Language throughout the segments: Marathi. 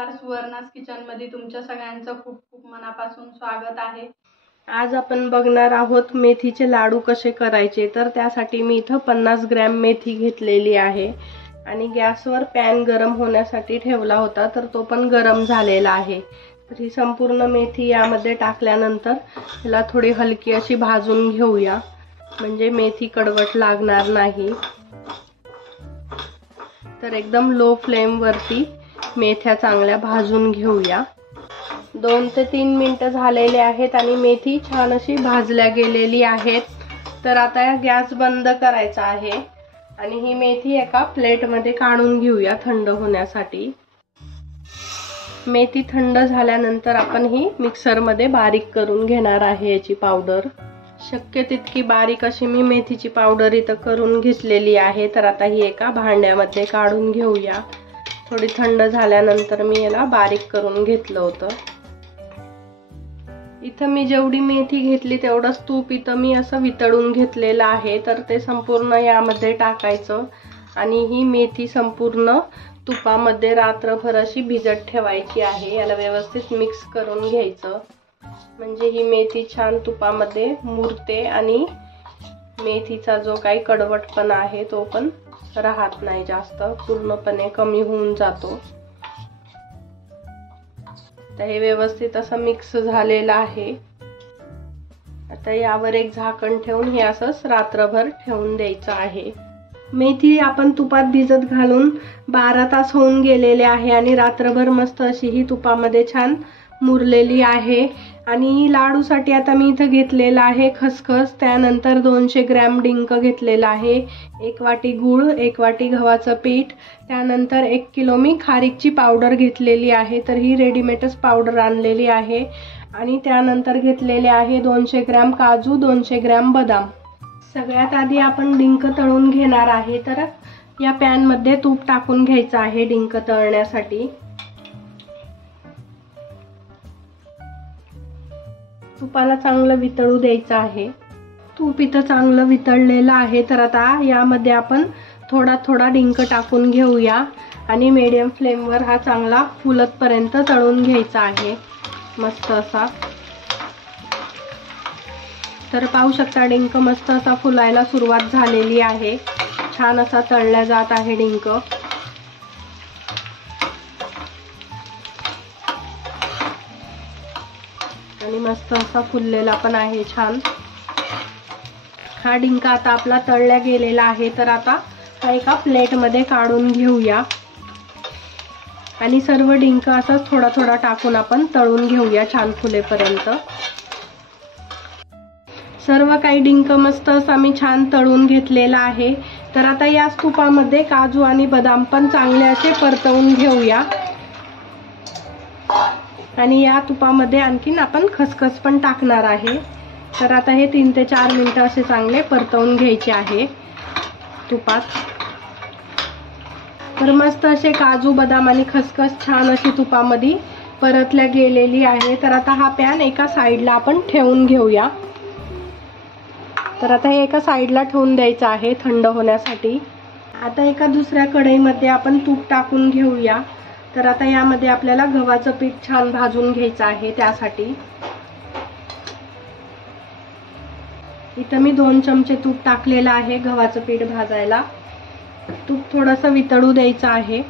नमस्कार, सुवर्णास किचन मध्ये तुमच्या सगळ्यांचं खूप खूप मनापासून स्वागत आहे। आज आपण बघणार आहोत मेथीचे लाडू कसे करायचे। तर त्यासाठी मी इथं 50 ग्रॅम मेथी घेतलेली आहे आणि गॅसवर पॅन गरम होण्यासाठी ठेवला होता, तर तो पण गरम झालेला आहे। तर ही संपूर्ण मेथी यामध्ये टाकल्यानंतर त्याला थोडी हलकी अशी भाजून घेऊया, म्हणजे मेथी कडवट लागणार नाही। तर एकदम लो फ्लेम वरती मेथ्या चांगल्या भाजून घेऊया। 2 ते 3 मिनिटं झालेले आहेत आणि मेथी छान अशी भाजल्या गेलेली आहेत। तर आता गॅस बंद करायचा आहे आणि ही मेथी एका प्लेट मध्ये काढून घेऊया थंड होण्यासाठी। मेथी थंड झाल्यानंतर आपण ही मिक्सर मध्ये बारीक करून घेणार आहे याची पावडर। शक्य तितकी बारीक अशी मी मेथीची पावडर इथं करून घेतलेली आहे। तर आता ही एका भांड्यामध्ये काढून घेऊया। थोडी थंड झाल्यानंतर मी याला बारीक करून घेतलं होतं। इथं मी जेवढी मेथी घेतली तेवढंच तूप इथं मी असं वितळून घेतलेलं आहे। तर ते संपूर्ण यामध्ये टाकायचं आणि ही मेथी संपूर्ण तुपामध्ये रात्रभर अशी भिजत ठेवायची आहे। याला व्यवस्थित मिक्स करून घ्यायचं, म्हणजे ही मेथी छान तुपामध्ये मुरते आणि मेथीचा जो काही कडवटपणा आहे तो पण राहत नाही, जास्त पूर्णपणे कमी होऊन जातो। तर हे व्यवस्थित असं मिक्स झालेलं आहे। आता यावर एक झाकण ठेवून हे असंच रात्रभर ठेवून द्यायचं आहे। मेथी आपण तुपात भिजत घालून 12 तास होऊन गेलेले आहे आणि रात्रभर मस्त अशी ही तुपामध्ये छान मुरलेली आहे। आणि लाडूसाठी आता मी इथं घेतलेला आहे खसखस, त्यानंतर 200 ग्रॅम डिंक घेतलेला आहे, 1 वाटी गूळ, 1 वाटी गव्हाचं पीठ, त्यानंतर 1 किलो मी खारीकची पावडर घेतलेली आहे। तर ही रेडीमेडच पावडर आणलेली आहे। आणि त्यानंतर घेतलेले आहे 200 ग्रॅम काजू, 200 ग्रॅम बदाम। सगळ्यात आधी आपण डिंक तळून घेणार आहे। तर या पॅन मध्ये तूप टाकून घ्यायचं आहे डिंक तळण्यासाठी। तुपाला चांगलं वितळू द्यायचं आहे। तूप इथं चांगलं वितळलेलं आहे। तर आता यामध्ये आपण थोडा थोडा डिंक टाकून घेऊया आणि मीडियम फ्लेमवर हा चांगला फुलत पर्यंत तळून घ्यायचा आहे मस्त असा। तर पाहू शकता डिंक मस्त असा फुलायला सुरुवात झालेली आहे, छान असा तळला जात आहे डिंक। आणि मस्त असा फुललेला पण आहे छान। हा डिंक आता आपला तळला गेलेला आहे। तर आता हा एका प्लेट मध्ये काढून घेऊया आणि सर्व डिंक असंच थोडा थोडा टाकून आपण तळून घेऊया छान फुलेपर्यंत। सर्व काही डिंक मस्त असा मी छान तळून घेतलेला आहे। तर आता या तुपामध्ये काजू आणि बदाम पण चांगले असे परतवून घेऊया आणि या तुपामध्ये आणखीन आपण खसखस पण टाकणार आहे। तर आता हे 3 ते 4 मिनिटं असे चांगले परतवून घ्यायचे आहे तुपात। तर मस्त असे काजू, बदाम आणि खसखस छान अशी तुपामध्ये परतल्या गेलेली आहे। तर आता हा पॅन एका साईडला आपण ठेवून घेऊया। तर आता हे एका साईडला ठेवून द्यायचं आहे थंड होण्यासाठी। आता एका दुसऱ्या कढईमध्ये आपण तूप टाकून घेऊया। तर आता यामध्ये आपल्याला गव्हाचं पीठ छान भाजून घ्यायचं आहे। त्यासाठी इथं मी 2 चमचे तूप टाकलेलं आहे गव्हाचं पीठ भाजायला। तूप थोडंसं वितळू द्यायचं आहे।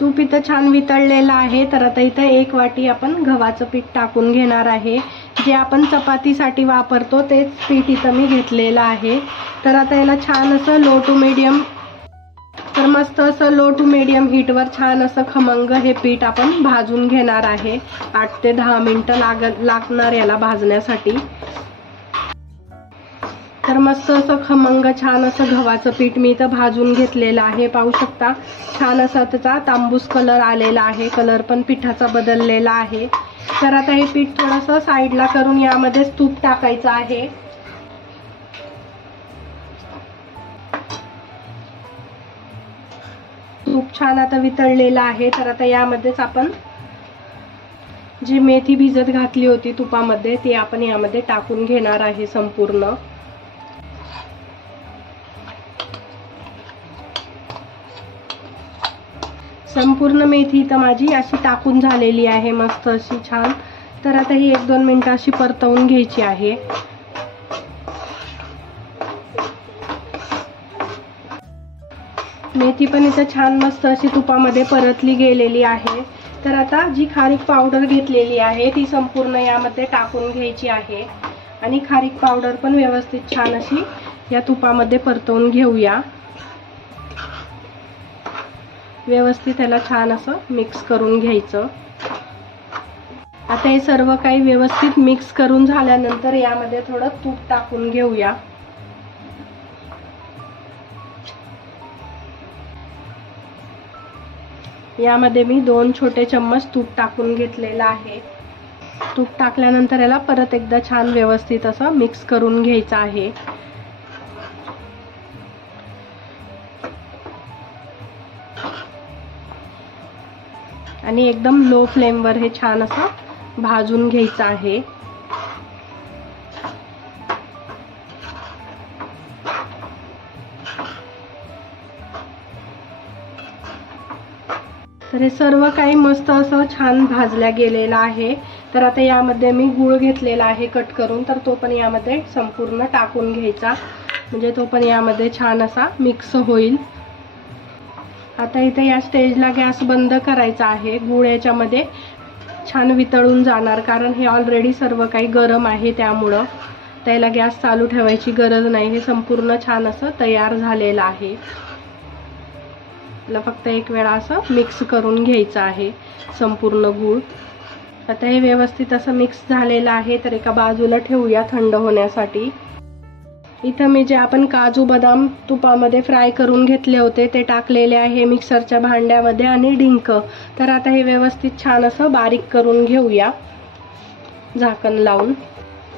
तूप इथं छान वितळलेलं आहे। तर आता इथं 1 वाटी आपण गव्हाचं पीठ टाकून घेणार आहे, जे आपण चपातीसाठी वापरतो तेच पीठ इथं मी घेतलेलं आहे। तर आता याला छान असं लो टू मीडियम हीटवर छान असं खमंग हे पीठ आपण भाजून घेणार आहे। 8 ते 10 मिनिटं लागणार याला भाजण्यासाठी। तर मस्त असं खमंग छान असं गव्हाचं पीठ मी इथं भाजून घेतलेलं आहे। पाहू शकता छान असा त्याचा तांबूस कलर आलेला आहे, कलर पण पिठाचा बदललेला आहे। तर आता हे पीठ थोडंसं साईडला करून यामध्ये तूप टाकायचं आहे। तूप छान आता वितळलेलं आहे। तर आता यामध्येच आपण जी मेथी भिजत घातली होती तुपामध्ये ती आपण यामध्ये टाकून घेणार आहे संपूर्ण। संपूर्ण मेथी तर माझी अशी टाकून झालेली आहे, मस्त अशी छान. तर आता ही 1-2 मिनिटं अशी परतवून घ्यायची आहे. मेथी पण इथं छान मस्त अशी तुपामध्ये परतली गेलेली आहे. तर आता जी खारीक पावडर घेतलेली आहे ती संपूर्ण यामध्ये टाकून घ्यायची आहे आणि खारीक पावडर पण व्यवस्थित छान अशी या तुपामध्ये परतवून घेऊया. व्यवस्थित त्याला छान असं मिक्स करून घ्यायचं. आता हे सर्व काही व्यवस्थित मिक्स करून झाल्यानंतर यामध्ये थोडं तूप टाकून घेऊया. यामध्ये मी 2 छोटे चम्मच तूप टाकून घेतलेलं आहे. तूप टाकल्यानंतर याला परत एकदा छान व्यवस्थित असं मिक्स करून घ्यायचं आहे. आणि एकदम लो फ्लेमवर हे छान असं भाजून घ्यायचं आहे. तर हे सर्व काही मस्त असं छान भाजल्या गेलेलं आहे. तर आता यामध्ये मी गूळ घेतलेला आहे कट करून, तर तो पण यामध्ये संपूर्ण टाकून घ्यायचा, म्हणजे तो पण यामध्ये छान असा मिक्स होईल. आता इथे या स्टेजला गॅस बंद करायचा आहे. गूळ याच्यामध्ये छान वितळून जाणार, कारण हे ऑलरेडी सर्व काही गरम आहे, त्यामुळं त्याला गॅस चालू ठेवायची गरज नाही. हे संपूर्ण छान असं तयार झालेलं आहे. त्याला फक्त एक वेळा असं मिक्स करून घ्यायचं आहे संपूर्ण गूळ. आता हे व्यवस्थित असं मिक्स झालेलं आहे. तर एका बाजूला ठेवूया थंड होण्यासाठी. इथं मी जे आपण काजू बदाम तुपामध्ये फ्राय करून घेतले होते ते टाकलेले आहे मिक्सरच्या भांड्यामध्ये, आणि डिंक. तर आता हे व्यवस्थित छान असं बारीक करून घेऊया झाकण लावून.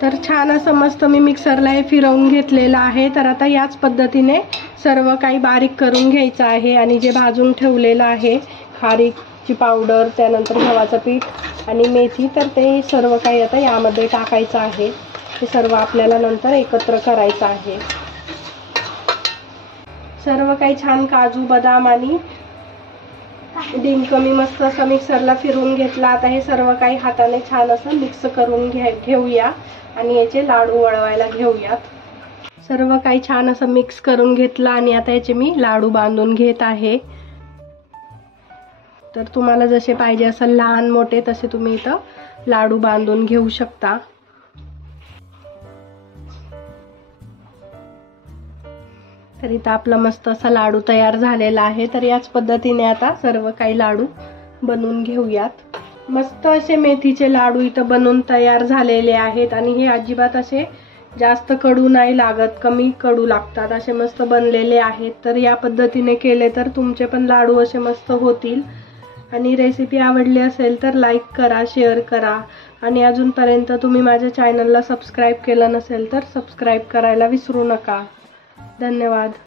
तर छान असं मस्त मी मिक्सरला हे फिरवून घेतलेलं आहे. तर आता याच पद्धतीने सर्व काही बारीक करून घ्यायचं आहे. आणि जे भाजून ठेवलेलं आहे खारीकची पावडर, त्यानंतर गव्हाचं पीठ आणि मेथी, तर ते सर्व काही आता यामध्ये टाकायचं आहे. हे सर्व आपल्याला नंतर एकत्र करायचं आहे. सर्व काही छान काजू बदाम आणि डिंक मी मस्त असं मिक्सरला फिरवून घेतला. आता हे सर्व काही हाताने छान असं मिक्स करून घेऊया आणि याचे लाडू वळवायला घेऊयात. सर्व काही छान असं मिक्स करून घेतलं आणि आता याचे मी लाडू बांधून घेत आहे. तर तुम्हाला जसे पाहिजे असेल लहान मोठे तसे तुम्ही इथं लाडू बांधून घेऊ शकता. तर इथं आपला मस्त असा लाडू तयार झालेला आहे. तर याच पद्धतीने आता सर्व काही लाडू बनवून घेऊयात. मस्त असे मेथीचे लाडू इथं बनवून तयार झालेले आहेत आणि हे अजिबात असे जास्त कडू नाही लागत, कमी कडू लागतात, असे मस्त बनलेले आहेत. तर या पद्धतीने केले तर तुमचे पण लाडू असे मस्त होतील. आणि रेसिपी आवडली असेल तर लाईक करा, शेअर करा आणि अजूनपर्यंत तुम्ही माझ्या चॅनलला सबस्क्राईब केलं नसेल तर सबस्क्राईब करायला विसरू नका. धन्यवाद.